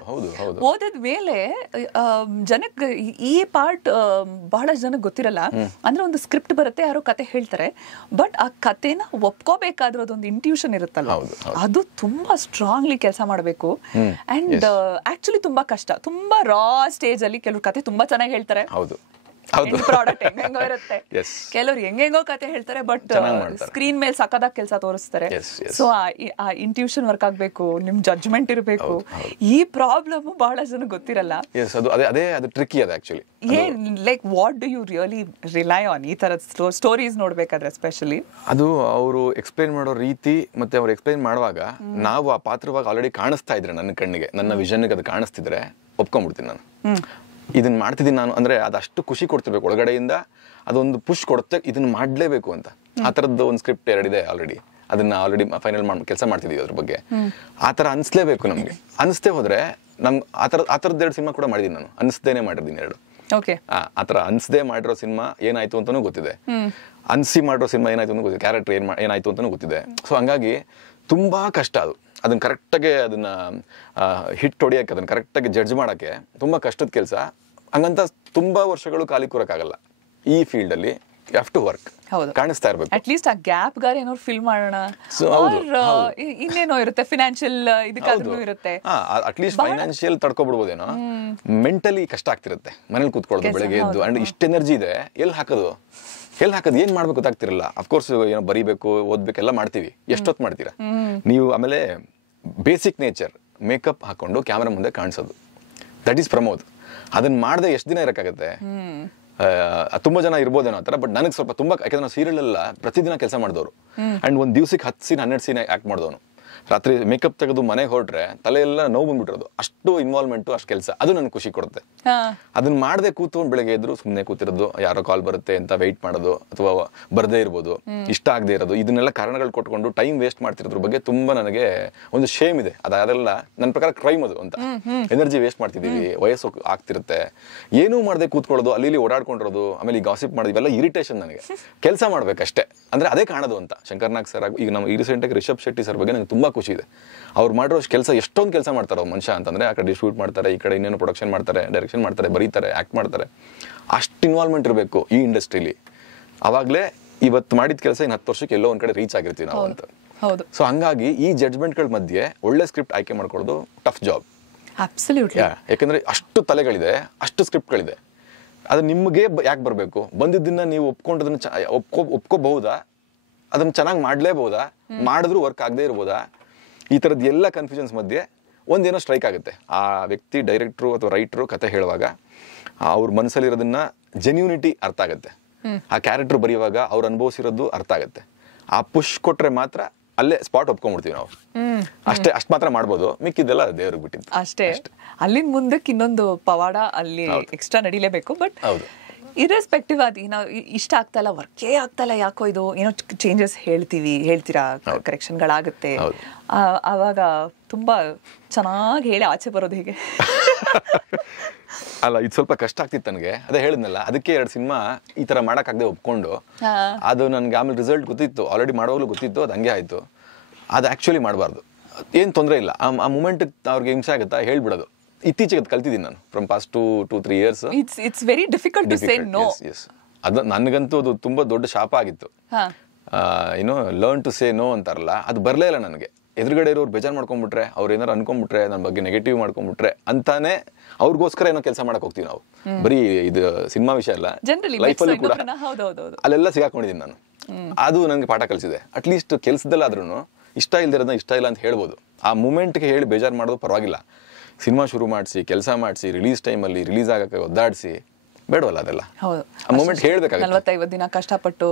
ಓದದ ಮೇಲೆ ಜನಕ್ಕೆ ಈ ಪಾರ್ಟ್ ಬಹಳ ಜನಕ್ಕೆ ಗೊತ್ತಿರಲ್ಲ. ಅಂದ್ರೆ ಒಂದು ಸ್ಕ್ರಿಪ್ಟ್ ಬರುತ್ತೆ, ಯಾರೋ ಕತೆ ಹೇಳ್ತಾರೆ, ಬಟ್ ಆ ಕತೆನ ಒಪ್ಕೋಬೇಕಾದ್ರೂ ಅದೊಂದು ಇಂಟ್ಯೂಷನ್ ಇರುತ್ತಲ್ಲ, ಅದು ತುಂಬಾ ಸ್ಟ್ರಾಂಗ್ಲಿ ಕೆಲಸ ಮಾಡಬೇಕು. ಅಂಡ್ ಆಕ್ಚುಲಿ ತುಂಬಾ ಕಷ್ಟ. ತುಂಬಾ ರಾ ಸ್ಟೇಜ್ ಅಲ್ಲಿ ಕೆಲವರು ಕತೆ ತುಂಬಾ ಚೆನ್ನಾಗಿ ಹೇಳ್ತಾರೆ, ಪ್ರಾಡಕ್ಟ್ ಹೆಂಗೋ ಇರುತ್ತೆ, ಕೆಲವ್ರು ಹೆಂಗೋ ಕತೆ ಹೇಳ್ತಾರೆ, ಬಟ್ ಸ್ಕ್ರೀನ್ ಮೇಲೆ ಸಕ್ಕದಾಗಿ ಕೆಲಸ ತೋರಿಸ್ತಾರೆ. ಸೊ ಆ ಇಂಟ್ಯೂಷನ್ ವರ್ಕ್ ಆಗ್ಬೇಕು, ನಿಮ್ ಜಡ್ಜ್ಮೆಂಟ್ ಇರಬೇಕು. ಈ ಪ್ರಾಬ್ಲಮ್ ಬಹಳ ಜನ ಗೊತ್ತಿರಲ್ಲ. Like what do you really rely on ಈ ತರ ಸ್ಟೋರೀಸ್ ನೋಡ್ಬೇಕಾದ್ರೆ? ಎಸ್ಪೆಷಲಿ ಅದು ಅವರು ಎಕ್ಸ್ಪ್ಲೈನ್ ಮಾಡೋ ರೀತಿ, ಮತ್ತೆ ಅವ್ರು ಎಕ್ಸ್ಪ್ಲೈನ್ ಮಾಡುವಾಗ ನಾವು ಆ ಪಾತ್ರವಾಗಿ ಆಲ್ರೆಡಿ ಕಾಣಿಸ್ತಾ ಇದ್ರೆ, ನನ್ನ ಕಣ್ಣಿಗೆ, ನನ್ನ ವಿಷನ್ಗೆ ಅದು ಕಾಣಿಸ್ತಿದ್ರೆ ಒಪ್ಕೊಂಡ್ಬಿಡ್ತೀನಿ ನಾನು. ಇದನ್ನ ಮಾಡ್ತಿದ್ದೀನಿ ನಾನು ಅಂದ್ರೆ ಅದಷ್ಟು ಖುಷಿ ಕೊಡ್ತಿರ್ಬೇಕು ಒಳಗಡೆಯಿಂದ. ಅದೊಂದು ಪುಷ್ ಕೊಡುತ್ತೆ, ಇದನ್ನ ಮಾಡ್ಲೇಬೇಕು ಅಂತ. ಆ ತರದ್ದು ಒಂದು ಸ್ಕ್ರಿಪ್ಟ್ 2 ಇದೆ ಆಲ್ರೆಡಿ. ಅದನ್ನ ಆಲ್ರೆಡಿ ಫೈನಲ್ ಕೆಲಸ ಮಾಡ್ತಿದೀವಿ ಅದ್ರ ಬಗ್ಗೆ. ಆ ತರ ಅನ್ಸ್ಲೇಬೇಕು ನಮ್ಗೆ. ಅನ್ಸ್ತೇ ಹೋದ್ರೆ ನಮ್ಗೆ ಆ ತರದ್ದು 2 ಸಿನಿಮಾ ಕೂಡ ಮಾಡಿದೀನಿ ನಾನು. ಅನ್ಸ್ದೇನೆ ಮಾಡಿರ್ತೀನಿ 2. ಆ ತರ ಅನ್ಸ್ದೇ ಮಾಡಿರೋ ಸಿನಿಮಾ ಏನಾಯ್ತು ಅಂತಾನೂ ಗೊತ್ತಿದೆ, ಅನ್ಸಿ ಮಾಡಿರೋ ಸಿನಿಮಾ ಏನಾಯ್ತು ಅಂತ ಗೊತ್ತಿದೆ, ಕ್ಯಾರೆಕ್ಟರ್ ಏನಾಯ್ತು ಅಂತಾನೂ ಗೊತ್ತಿದೆ. ಸೊ ಹಂಗಾಗಿ ತುಂಬಾ ಕಷ್ಟ ಅದು. ಅದನ್ನ ಕರೆಕ್ಟಾಗಿ ಅದನ್ನ ಹಿಟ್ ಹೊಡಿಯಕ್ಕೆ, ಅದನ್ನ ಕರೆಕ್ಟಾಗಿ ಜಡ್ಜ್ ಮಾಡಕ್ಕೆ ತುಂಬಾ ಕಷ್ಟದ ಕೆಲಸ. ಹಂಗಂತ ತುಂಬಾ ವರ್ಷಗಳು ಖಾಲಿ ಕೂರಕ್ಕಾಗಲ್ಲ ಈ ಫೀಲ್ಡ್ ಅಲ್ಲಿ. You have to work. ಕಾಣಿಸ್ತಾ ಇರ್ಬೇಕು. ಅಟ್ಲೀಸ್ಟ್ ಆ ಗ್ಯಾಪ್ ಗಾರ ಏನೋ ಫಿಲ್ ಮಾಡೋಣ. ಇನ್ನೇನೋ ಇರುತ್ತೆ, ಫಿನಾನ್ಷಿಯಲ್ ಇದಕ್ಕಾದ್ರೂ ಇರುತ್ತೆ. At least financial ತಡ್ಕೊಬಿಡ್ಬೋದೇನೋ. ಮೆಂಟಲಿ ಕಷ್ಟ ಆಗ್ತಿರುತ್ತೆ ಮನೇಲಿ ಕೂತ್ಕೊಳ್ಳೋದು ಬೆಳಗ್ಗೆ ಎದ್ದು. ಅಂಡ್ ಇಷ್ಟ ಎನರ್ಜಿ ಇದೆ, ಎಲ್ಲಿ ಹಾಕೋದು ಏನ್ ಮಾಡ್ಬೇಕು ಗೊತ್ತಾಗ್ತಿರಲ್ಲ. ಅಫ್ಕೋರ್ಸ್ ಏನೋ ಬರೀಬೇಕು, ಓದ್ಬೇಕು, ಎಲ್ಲ ಮಾಡ್ತೀವಿ. ಎಷ್ಟೊತ್ತು ಮಾಡ್ತೀರಾ ನೀವು? ಆಮೇಲೆ ಬೇಸಿಕ್ ನೇಚರ್ ಮೇಕಪ್ ಹಾಕೊಂಡು ಕ್ಯಾಮ್ರಾ ಮುಂದೆ ಕಾಣಿಸೋದು, ದಟ್ ಈಸ್ ಪ್ರಮೋದ್. ಅದನ್ನ ಮಾಡದೆ ಎಷ್ಟು ದಿನ ಇರಕ್ಕಾಗತ್ತೆ? ತುಂಬಾ ಜನ ಇರ್ಬೋದೇನೋ ಆ ಥರ, ಬಟ್ ನನಗೆ ಸ್ವಲ್ಪ ತುಂಬಾ, ಯಾಕಂದ್ರೆ ನಾವು ಸೀರಿಯಲ್ ಎಲ್ಲ ಪ್ರತಿದಿನ ಕೆಲಸ ಮಾಡಿದವರು ಅಂಡ್ ಒಂದು ದಿವ್ಸಕ್ಕೆ 10 ಸೀನ್ 12 ಸೀನ್ ಆಕ್ಟ್ ಮಾಡಿದವನು. ರಾತ್ರಿ ಮೇಕಪ್ ತೆಗೆದು ಮನೆಗೆ ಹೊರಟ್ರೆ ತಲೆ ಎಲ್ಲ ನೋವು ಬಂದ್ಬಿಟ್ಟಿರೋದು, ಅಷ್ಟು ಇನ್ವಾಲ್ವ್ಮೆಂಟು, ಅಷ್ಟು ಕೆಲಸ. ಅದು ನನಗೆ ಖುಷಿ ಕೊಡುತ್ತೆ. ಅದನ್ನ ಮಾಡದೆ ಕೂತ್ಕೊಂಡು ಬೆಳಗ್ಗೆ ಎದ್ರು ಸುಮ್ಮನೆ ಕೂತಿರೋದು, ಯಾರೋ ಕಾಲ್ ಬರುತ್ತೆ ಅಂತ ವೆಯ್ಟ್ ಮಾಡೋದು, ಅಥವಾ ಬರದೇ ಇರ್ಬೋದು, ಇಷ್ಟ ಆಗದೆ ಇರೋದು, ಇದನ್ನೆಲ್ಲ ಕಾರಣಗಳು ಕೊಟ್ಕೊಂಡು ಟೈಮ್ ವೇಸ್ಟ್ ಮಾಡ್ತಿರೋದ್ರ ಬಗ್ಗೆ ತುಂಬಾ ನನಗೆ ಒಂದು ಶೇಮ್ ಇದೆ. ಅದೆಲ್ಲ ನನ್ನ ಪ್ರಕಾರ ಕ್ರೈಮ್ ಅದು ಅಂತ. ಎನರ್ಜಿ ವೇಸ್ಟ್ ಮಾಡ್ತಿದ್ದೀವಿ, ವಯಸ್ಸು ಆಗ್ತಿರುತ್ತೆ, ಏನೂ ಮಾಡದೆ ಕೂತ್ಕೊಳ್ಳೋದು, ಅಲ್ಲಿ ಓಡಾಡ್ಕೊಂಡಿರೋದು, ಆಮೇಲೆ ಈ ಗಾಸಿಪ್ ಮಾಡೋದು, ಇವೆಲ್ಲ ಇರಿಟೇಷನ್ ನನಗೆ. ಕೆಲಸ ಮಾಡ್ಬೇಕಷ್ಟೇ, ಅಂದ್ರೆ ಅದೇ ಕಾಣೋದು ಅಂತ. ಶಂಕರ್ ನಾಗ್ ಸರ್, ಈಗ ನಮ್ಮ ರೀಸೆಂಟಾಗಿ ರಿಷಬ್ ಶೆಟ್ಟಿ ಸರ್ ಬಗ್ಗೆ ನಂಗೆ ತುಂಬಾ ಖುಷಿ ಇದೆ. ಅವ್ರು ಮಾಡಿರೋ ಕೆಲಸ, ಎಷ್ಟೊಂದು ಕೆಲಸ ಮಾಡ್ತಾರೆ ಅವ್ರು ಮನುಷ್ಯ ಅಂತಂದ್ರೆ, ಆ ಕಡೆ ಶೂಟ್ ಮಾಡ್ತಾರೆ, ಈ ಕಡೆ ಇನ್ನೇನು ಪ್ರೊಡಕ್ಷನ್ ಮಾಡ್ತಾರೆ, ಡೈರೆಕ್ಷನ್ ಮಾಡ್ತಾರೆ, ಬರೀತಾರೆ, ಆಕ್ಟ್ ಮಾಡ್ತಾರೆ. ಅಷ್ಟು ಇನ್ವಾಲ್ವ್ಮೆಂಟ್ ಇರಬೇಕು ಈ ಇಂಡಸ್ಟ್ರಿಲಿ. ಅವಾಗಲೇ ಇವತ್ತು ಮಾಡಿದ ಕೆಲಸ ಇನ್ನು 10 ವರ್ಷಕ್ಕೆ ಎಲ್ಲೋ ಒಂದ್ ಕಡೆ ರೀಚ್ ಆಗಿರ್ತೀವಿ ನಾವು ಅಂತ. ಸೊ ಹಂಗಾಗಿ ಈ ಜಡ್ಜ್ಮೆಂಟ್ಗಳ ಮಧ್ಯೆ ಒಳ್ಳೆ ಸ್ಕ್ರಿಪ್ಟ್ ಆಯ್ಕೆ ಮಾಡ್ಕೊಳ್ಳೋದು ಟಫ್ ಜಾಬ್. ಯಾಕಂದ್ರೆ ಅಷ್ಟು ತಲೆಗಳಿದೆ, ಅಷ್ಟು ಸ್ಕ್ರಿಪ್ಟ್ಗಳಿದೆ. ಅದು ನಿಮಗೆ ಯಾಕೆ ಬರಬೇಕು? ಬಂದಿದ್ದನ್ನ ನೀವು ಒಪ್ಕೊಂಡದನ್ನ ಒಪ್ಕೋಬಹುದಾ? ಅದನ್ನ ಚೆನ್ನಾಗಿ ಮಾಡ್ಲೇಬಹುದಾ? ಮಾಡಿದ್ರು ವರ್ಕ್ ಆಗದೆ ಇರ್ಬೋದಾ? ಈ ಥರದ್ದು ಎಲ್ಲ ಕನ್ಫ್ಯೂಷನ್ಸ್ ಮಧ್ಯೆ ಒಂದೇನೋ ಸ್ಟ್ರೈಕ್ ಆಗುತ್ತೆ. ಆ ವ್ಯಕ್ತಿ ಡೈರೆಕ್ಟ್ರು ಅಥವಾ ರೈಟ್ರು ಕತೆ ಹೇಳುವಾಗ ಅವ್ರ ಮನಸ್ಸಲ್ಲಿರೋದನ್ನ ಜೆನ್ಯೂನಿಟಿ ಅರ್ಥ ಆಗುತ್ತೆ. ಆ ಕ್ಯಾರೆಕ್ಟರ್ ಬರೆಯುವಾಗ ಅವ್ರು ಅನುಭವಿಸಿರೋದು ಅರ್ಥ ಆಗುತ್ತೆ. ಆ ಪುಷ್ ಕೊಟ್ರೆ ಮಾತ್ರ ಅಲ್ಲೇ ಸ್ಪಾಟ್ ಒಪ್ಕೊಂಡ್ಬಿಡ್ತೀವಿ ನಾವು. ಅಷ್ಟು ಮಾತ್ರ ಮಾಡ್ಬೋದು, ಮಿಕ್ಕಿದ್ದೆಲ್ಲ ದೇವ್ರಿಗೆ ಬಿಟ್ಟಿದ್ದು ಅಷ್ಟೇ. ಅಲ್ಲಿಂದ ಮುಂದಕ್ಕೆ ಇನ್ನೊಂದು ಪವಾಡ ಅಲ್ಲಿ ಎಕ್ಸ್ಟ್ರಾ ನಡಿಲೇಬೇಕು. ಬಟ್ ಇರ್ರೆಸ್ಪೆಕ್ಟಿವ್ ಆಗಿ ನಾವು ಇಷ್ಟ ಆಗ್ತಾ ಇಲ್ಲ, ವರ್ಕೇ ಆಗ್ತಾ ಇಲ್ಲ, ಯಾಕೋ ಇದು ಏನೋ ಚೇಂಜಸ್ ಹೇಳ್ತೀರಾ, ಕರೆಕ್ಷನ್ಗಳಾಗುತ್ತೆ, ಆವಾಗ ತುಂಬಾ ಚೆನ್ನಾಗಿ ಹೇಳಿ ಆಚೆ ಬರೋದು ಹೇಗೆ? ಅಲ್ಲ, ಇದು ಸ್ವಲ್ಪ ಕಷ್ಟ ಆಗ್ತಿತ್ತು ನನಗೆ. ಅದೇ ಹೇಳಿದ್ನಲ್ಲ, ಅದಕ್ಕೆ 2 ಸಿನಿಮಾ ಈ ತರ ಮಾಡಕ್ಕಾಗದೆ ಒಪ್ಕೊಂಡು, ಅದು ನನ್ಗೆ ಆಮೇಲೆ ರಿಸಲ್ಟ್ ಗೊತ್ತಿತ್ತು, ಆಲ್ರೆಡಿ ಮಾಡುವಾಗಲೂ ಗೊತ್ತಿತ್ತು, ಅದು ಹಂಗೆ ಆಯ್ತು. ಅದು ಆಕ್ಚುಲಿ ಮಾಡಬಾರ್ದು, ಏನು ತೊಂದರೆ ಇಲ್ಲ. ಆ ಮೂಮೆಂಟ್ ಅವ್ರಿಗೆ ಹಿಂಸೆ ಆಗುತ್ತಾ ಹೇಳ್ಬಿಡೋದು. ಇತ್ತೀಚೆಗೆ ಕಲ್ತಿದ್ದೀನಿ ನಾನು, from past 2-3 years. It's very difficult to say no. ಅದು ನನಗಂತೂ ಅದು ತುಂಬಾ ದೊಡ್ಡ ಶಾಪ ಆಗಿತ್ತು. ಏನೋ ಲರ್ನ್ ಟು ಸೇ ನೋ ಅಂತಾರಲ್ಲ, ಅದು ಬರಲೇ ಇಲ್ಲ ನನಗೆ. ಎದುರುಗಡೆ ಇರೋರು ಬೇಜಾರು ಮಾಡ್ಕೊಂಡ್ಬಿಟ್ರೆ, ಅವ್ರು ಏನಾರು ಅನ್ಕೊಂಡ್ಬಿಟ್ರೆ, ನನ್ನ ಬಗ್ಗೆ ನೆಗೆಟಿವ್ ಮಾಡ್ಕೊಂಡ್ಬಿಟ್ರೆ ಅಂತಾನೆ ಅವ್ರಿಗೋಸ್ಕರ ಏನೋ ಕೆಲಸ ಮಾಡಕ್ ಹೋಗ್ತೀವಿ ನಾವು. ಬರೀ ಇದು ಸಿನಿಮಾ ವಿಷಯ ಅಲ್ಲ, ಲೈಫಲ್ಲೂ ಕೂಡ ಅಲ್ಲೆಲ್ಲ ಸಿಗಾಕೊಂಡಿದ್ದೀನಿ ನಾನು. ಅದು ನನಗೆ ಪಾಠ ಕಲಿಸಿದೆ. ಅಟ್ಲೀಸ್ಟ್ ಕೆಲಸದಲ್ಲಾದ್ರೂ ಇಷ್ಟ ಇಲ್ದಿರೋದನ್ನ ಇಷ್ಟ ಇಲ್ಲ ಅಂತ ಹೇಳ್ಬೋದು. ಆ ಮೂಮೆಂಟ್ಗೆ ಹೇಳಿ ಬೇಜಾರು ಮಾಡೋದು ಪರವಾಗಿಲ್ಲ. ಸಿನಿಮಾ ಶುರು ಮಾಡಿಸಿ, ಕೆಲಸ ಮಾಡಿಸಿ, ರಿಲೀಸ್ ಟೈಮಲ್ಲಿ ರಿಲೀಸ್ ಆಗಕ್ಕೆ ಒದ್ದಾಡಿಸಿ ಬೇಡವಲ್ಲ ಅದೆಲ್ಲ. ಆ ಮೂಮೆಂಟ್ ಹೇಳ್ಬೇಕಾಗುತ್ತೆ. 45 ದಿನ ಕಷ್ಟಪಟ್ಟು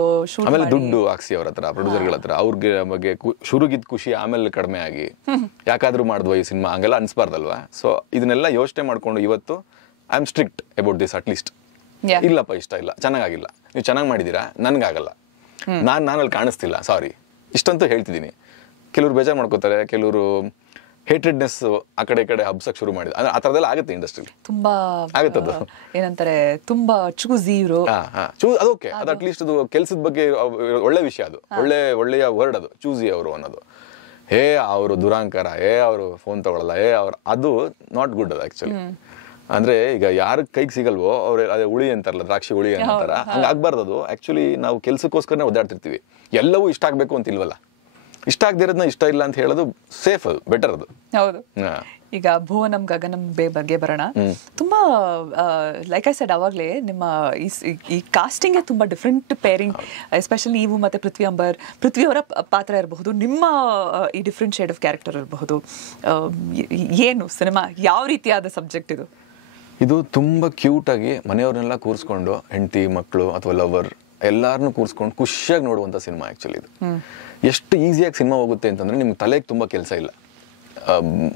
ಆಮೇಲೆ ದುಡ್ಡು ಹಾಕ್ಸಿ ಅವ್ರ ಹತ್ರ, ಪ್ರೊಡ್ಯೂಸರ್ಗಳ ಹತ್ರ, ಅವ್ರಿಗೆ ಬಗ್ಗೆ ಶುರುಗಿದ್ ಖುಷಿ ಆಮೇಲೆ ಕಡಿಮೆ ಆಗಿ ಯಾಕಾದ್ರೂ ಮಾಡಿದ್ವ ಈ ಸಿನಿಮಾ, ಹಂಗೆಲ್ಲ ಅನ್ಸ್ಬಾರ್ದಲ್ವಾ? ಸೊ ಇದನ್ನೆಲ್ಲ ಯೋಚನೆ ಮಾಡ್ಕೊಂಡು ಇವತ್ತು I am strict about this. At least ಇಲ್ಲಪ್ಪ, ಇಷ್ಟ ಇಲ್ಲ, ಚೆನ್ನಾಗಿಲ್ಲ, ನೀವು ಚೆನ್ನಾಗಿ ಮಾಡಿದೀರಾ, ನನ್ಗಾಗಲ್ಲ, ನಾನಲ್ಲಿ ಕಾಣಿಸ್ತಿಲ್ಲ, ಸಾರಿ, ಇಷ್ಟಂತೂ ಹೇಳ್ತಿದ್ದೀನಿ. ಕೆಲವ್ರು ಬೇಜಾರು ಮಾಡ್ಕೋತಾರೆ, ಕೆಲವರು ಹೇಟ್ರೆಡ್ನೆಸ್ ಆ ಕಡೆ ಹಬ್ಸಕ್ ಶುರು ಮಾಡಿದ. ಆ ಥರದೆಲ್ಲ ಆಗುತ್ತೆ ಇಂಡಸ್ಟ್ರಿಲಿ, ತುಂಬಾ ಆಗುತ್ತದು. ಏನಂತಾರೆ, ತುಂಬಾ ಚೂಸಿ ಇವರು, ಅದು ಓಕೆ, ಅದು ಅಟ್ಲೀಸ್ಟ್ ಅದು ಕೆಲಸದ ಬಗ್ಗೆ ಒಳ್ಳೆ ವಿಷಯ, ಅದು ಒಳ್ಳೆಯ ವರ್ಡ್ ಅದು, ಚೂಸಿ ಅವರು ಅನ್ನೋದು. ಅವರು ದುರಾಂಕಾರ, ಅವರು ಫೋನ್ ತಗೊಳ್ಳಲ್ಲ, ಅದು ನಾಟ್ ಗುಡ್. ಅದು ಆಕ್ಚುಲಿ ಅಂದ್ರೆ ಈಗ ಯಾರ ಕೈಗೆ ಸಿಗಲ್ವೋ ಅವ್ರ ಅದೇ ಉಳಿ ಅಂತಾರಲ್ಲ, ದ್ರಾಕ್ಷಿ ಉಳಿ ಅಂತಾರ, ಹಂಗಾಗ್ಬಾರ್ದು. ಅದು ಆಕ್ಚುಲಿ ನಾವು ಕೆಲ್ಸಕ್ಕೋಸ್ಕರನೇ ಒದ್ದಾಡ್ತಿರ್ತೀವಿ. ಎಲ್ಲವೂ ಇಷ್ಟ ಆಗ್ಬೇಕು ಅಂತ ಇಲ್ವಲ್ಲ. ಇಷ್ಟ ಆಗದಿರೋದನ್ನ ಇಷ್ಟ ಇಲ್ಲ ಅಂತ ಹೇಳೋದು ಸೇಫ್, ಅದು ಬೆಟರ್. ಅದು ಹೌದು. ಈಗ ಭುವನಂ ಗಗನಂ ಬಗ್ಗೆ ಬರೋಣ. ತುಂಬಾ ಲೈಕ್ ಐ ಸೆಡ್ ಅವಾಗಲೇ, ನಿಮ್ಮ ಈ ಕಾಸ್ಟಿಂಗ್ ತುಂಬಾ ಡಿಫ್ರೆಂಟ್ ಪೇರಿಂಗ್, ಎಸ್ಪೆಷಲಿ ನೀವು ಮತ್ತೆ ಪೃಥ್ವಿ ಅವರ ಪಾತ್ರ ಇರಬಹುದು, ನಿಮ್ಮ ಈ ಡಿಫ್ರೆಂಟ್ ಶೇಡ್ ಆಫ್ ಕ್ಯಾರೆಕ್ಟರ್ ಇರಬಹುದು. ಏನು ಸಿನಿಮಾ, ಯಾವ ರೀತಿಯಾದ ಸಬ್ಜೆಕ್ಟ್ ಇದು? ಇದು ತುಂಬಾ ಕ್ಯೂಟ್ ಆಗಿ ಮನೆಯವ್ರನ್ನೆಲ್ಲ ಕೂರಿಸ್ಕೊಂಡು, ಹೆಂಡತಿ ಮಕ್ಕಳು ಅಥವಾ ಲವರ್ ಎಲ್ಲಾರನ್ನೂ ಕೂರಿಸ್ಕೊಂಡು ಖುಷಿಯಾಗಿ ನೋಡುವಂತ ಸಿನಿಮಾ. ಆಕ್ಚುಲಿ ಇದು ಎಷ್ಟು ಈಸಿಯಾಗಿ ಸಿನಿಮಾ ಹೋಗುತ್ತೆ ಅಂತಂದ್ರೆ, ನಿಮ್ಗೆ ತಲೆಗೆ ತುಂಬಾ ಕೆಲಸ ಇಲ್ಲ,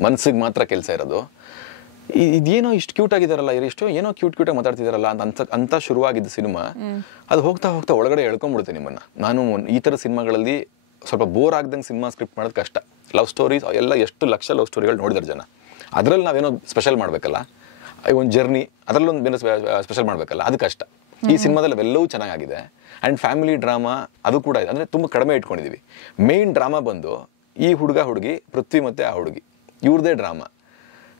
ಮನ್ಸಿಗೆ ಮಾತ್ರ ಕೆಲಸ ಇರೋದು. ಇದೇನೋ ಇಷ್ಟು ಕ್ಯೂಟ್ ಆಗಿದಾರಲ್ಲ, ಇಷ್ಟು ಏನೋ ಕ್ಯೂಟಾಗಿ ಮಾತಾಡ್ತಿದಾರಲ್ಲ ಅಂತ ಶುರುವಾಗಿದ್ದ ಸಿನಿಮಾ, ಅದು ಹೋಗ್ತಾ ಹೋಗ್ತಾ ಒಳಗಡೆ ಎಳ್ಕೊಂಡ್ಬಿಡುತ್ತೆ ನಿಮ್ಮನ್ನ. ನಾನು ಈ ಥರ ಸಿನಿಮಾಗಳಲ್ಲಿ ಸ್ವಲ್ಪ ಬೋರ್ ಆಗ್ದಂಗೆ ಸಿನಿಮಾ ಸ್ಕ್ರಿಪ್ಟ್ ಮಾಡೋದು ಕಷ್ಟ. ಲವ್ ಸ್ಟೋರೀಸ್ ಎಲ್ಲ ಎಷ್ಟು ಲಕ್ಷ ಲವ್ ಸ್ಟೋರಿಗಳು ನೋಡಿದಾರೆ ಜನ, ಅದರಲ್ಲಿ ನಾವೇನೋ ಸ್ಪೆಷಲ್ ಮಾಡಬೇಕಲ್ಲ, ಒಂದು ಜರ್ನಿ, ಅದರಲ್ಲೊಂದು ಏನೋ ಸ್ಪೆಷಲ್ ಮಾಡಬೇಕಲ್ಲ, ಅದು ಕಷ್ಟ. ಈ ಸಿನಿಮಾದಲ್ಲಿ ಅವೆಲ್ಲವೂ ಚೆನ್ನಾಗಿದೆ. ಆ್ಯಂಡ್ ಫ್ಯಾಮಿಲಿ ಡ್ರಾಮಾ ಅದು ಕೂಡ ಇದೆ, ಅಂದರೆ ತುಂಬ ಕಡಿಮೆ ಇಟ್ಕೊಂಡಿದ್ದೀವಿ. ಮೇನ್ ಡ್ರಾಮಾ ಬಂದು ಈ ಹುಡುಗಿ ಪೃಥ್ವಿ ಮತ್ತು ಆ ಹುಡುಗಿ, ಇವ್ರದೇ ಡ್ರಾಮಾ.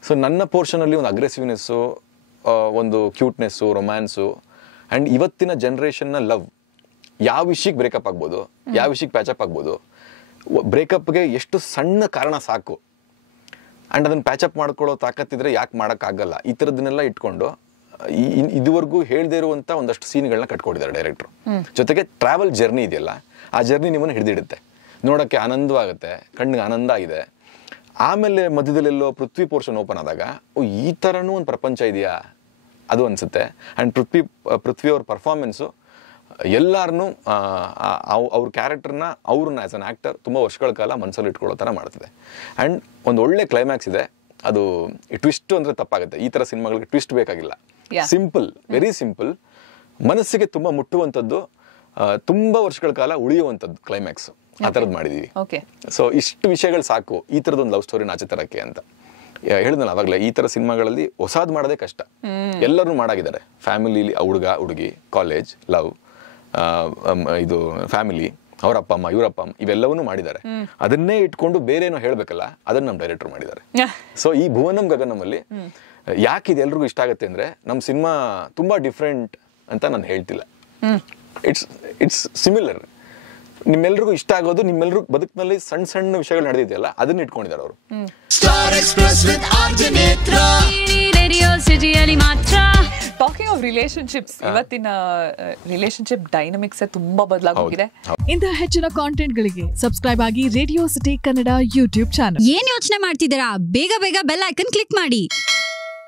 ಸೊ ನನ್ನ ಪೋರ್ಷನಲ್ಲಿ ಒಂದು ಅಗ್ರೆಸಿವ್ನೆಸ್ಸು, ಒಂದು ಕ್ಯೂಟ್ನೆಸ್ಸು, ರೊಮ್ಯಾನ್ಸು, ಆ್ಯಂಡ್ ಇವತ್ತಿನ ಜನ್ರೇಷನ್ನ ಲವ್, ಯಾವ ವಿಷಯಕ್ಕೆ ಬ್ರೇಕಪ್ ಆಗ್ಬೋದು, ಯಾವ ವಿಷಯಕ್ಕೆ ಪ್ಯಾಚಪ್ ಆಗ್ಬೋದು, ಬ್ರೇಕಪ್ಗೆ ಎಷ್ಟು ಸಣ್ಣ ಕಾರಣ ಸಾಕು, ಆ್ಯಂಡ್ ಅದನ್ನು ಪ್ಯಾಚಪ್ ಮಾಡ್ಕೊಳ್ಳೋ ತಾಕತ್ತಿದ್ರೆ ಯಾಕೆ ಮಾಡೋಕ್ಕಾಗಲ್ಲ, ಈ ಥರದನ್ನೆಲ್ಲ ಇಟ್ಕೊಂಡು ಇದುವರೆಗೂ ಹೇಳದೇ ಇರುವಂಥ ಒಂದಷ್ಟು ಸೀನ್ಗಳನ್ನ ಕಟ್ಕೊಟ್ಟಿದ್ದಾರೆ ಡೈರೆಕ್ಟ್ರು. ಜೊತೆಗೆ ಟ್ರಾವೆಲ್ ಜರ್ನಿ ಇದೆಯಲ್ಲ, ಆ ಜರ್ನಿ ನಿಮ್ಮನ್ನು ಹಿಡಿದಿಡುತ್ತೆ, ನೋಡೋಕ್ಕೆ ಆನಂದವಾಗುತ್ತೆ, ಕಣ್ಣಿಗೆ ಆನಂದ ಇದೆ. ಆಮೇಲೆ ಮಧ್ಯದಲ್ಲೆಲ್ಲೋ ಪೃಥ್ವಿ ಪೋರ್ಷನ್ ಓಪನ್ ಆದಾಗ, ಈ ಥರನೂ ಒಂದು ಪ್ರಪಂಚ ಇದೆಯಾ, ಅದು ಅನಿಸುತ್ತೆ. ಆ್ಯಂಡ್ ಪೃಥ್ವಿ ಅವ್ರ ಪರ್ಫಾರ್ಮೆನ್ಸು ಎಲ್ಲರನ್ನೂ ಅವ್ರ ಕ್ಯಾರೆಕ್ಟರ್ನ ಅವ್ರನ್ನ ಆ್ಯಸ್ ಅನ್ ಆ್ಯಕ್ಟರ್ ತುಂಬ ವರ್ಷಗಳ ಕಾಲ ಮನಸ್ಸಲ್ಲಿ ಇಟ್ಕೊಳ್ಳೋ ಥರ ಮಾಡ್ತಿದೆ. ಆ್ಯಂಡ್ ಒಂದು ಒಳ್ಳೆ ಕ್ಲೈಮ್ಯಾಕ್ಸ್ ಇದೆ. ಅದು ಟ್ವಿಸ್ಟ್ ಅಂದರೆ ತಪ್ಪಾಗುತ್ತೆ. ಈ ಥರ ಸಿನಿಮಾಗಳಿಗೆ ಟ್ವಿಸ್ಟ್ ಬೇಕಾಗಿಲ್ಲ. ಸಿಂಪಲ್, ವೆರಿ ಸಿಂಪಲ್, ಮನಸ್ಸಿಗೆ ತುಂಬ ಮುಟ್ಟುವಂಥದ್ದು, ತುಂಬ ವರ್ಷಗಳ ಕಾಲ ಉಳಿಯುವಂಥದ್ದು ಕ್ಲೈಮ್ಯಾಕ್ಸ್. ಆ ಥರದ್ದು ಮಾಡಿದ್ದೀವಿ. ಸೊ ಇಷ್ಟು ವಿಷಯಗಳು ಸಾಕು ಈ ಥರದೊಂದು ಲವ್ ಸ್ಟೋರಿನ ಆಚೆ ತರಕ್ಕೆ ಅಂತ. ಹೇಳಿದ್ನಲ್ಲ ಅವಾಗಲೇ, ಈ ಥರ ಸಿನಿಮಾಗಳಲ್ಲಿ ಹೊಸಾದ್ ಮಾಡೋದೇ ಕಷ್ಟ. ಎಲ್ಲರೂ ಮಾಡಾಗಿದ್ದಾರೆ. ಫ್ಯಾಮಿಲಿಲಿ ಹುಡುಗ ಹುಡುಗಿ, ಕಾಲೇಜ್, ಲವ್, ಇದು ಫ್ಯಾಮಿಲಿ, ಅವ್ರ ಅಪ್ಪ ಅಮ್ಮ, ಇವ್ರ ಅಪ್ಪ ಅಮ್ಮ, ಇವೆಲ್ಲವನ್ನೂ ಮಾಡಿದ್ದಾರೆ. ಅದನ್ನೇ ಇಟ್ಕೊಂಡು ಬೇರೆ ಏನೋ ಹೇಳ್ಬೇಕಲ್ಲ, ಅದನ್ನ ನಮ್ಮ ಡೈರೆಕ್ಟರ್ ಮಾಡಿದ್ದಾರೆ. ಸೊ ಈ ಭುವನಂ ಗಗನಮಲ್ಲಿ ಯಾಕೆ ಇದು ಎಲ್ರಿಗೂ ಇಷ್ಟ ಆಗುತ್ತೆ ಅಂದ್ರೆ, ನಮ್ಮ ಸಿನಿಮಾ ತುಂಬಾ ಡಿಫ್ರೆಂಟ್ ಅಂತ ನಾನು ಹೇಳ್ತಿಲ್ಲ. It's similar. ನಿಮ್ಮೆಲ್ರಿಗೂ ಇಷ್ಟ ಆಗೋದು, ನಿಮ್ಮೆಲ್ರಿಗೂ ಬದುಕಿನಲ್ಲಿ ಸಣ್ಣ ಸಣ್ಣ ವಿಷಯಗಳು ನಡೆದಿದೆಯಲ್ಲ, ಅದನ್ನ ಇಟ್ಕೊಂಡಿದ್ದಾರೆ ಅವರು. ಟಾಕಿಂಗ್ ಆಫ್ ರಿಲೇಶನ್ಶಿಪ್ಸ್, ಇವತ್ತಿನ ರಿಲೇಶನ್ಶಿಪ್ ಡೈನಮಿಕ್ಸ್ ತುಂಬಾ ಬದಲಾಗೋಗಿದೆ. ಇಂತಹ ಹೆಚ್ಚಿನ ಕಾಂಟೆಂಟ್ ಗಳಿಗೆ ಸಬ್ಸ್ಕ್ರೈಬ್ ಆಗಿ radio city Kannada YouTube channel. ಏನ್ ಯೋಚನೆ ಮಾಡ್ತಿದ್ದೀರಾ? ಬೇಗ ಬೇಗ ಬೆಲ್ ಐಕನ್ ಕ್ಲಿಕ್ ಮಾಡಿ.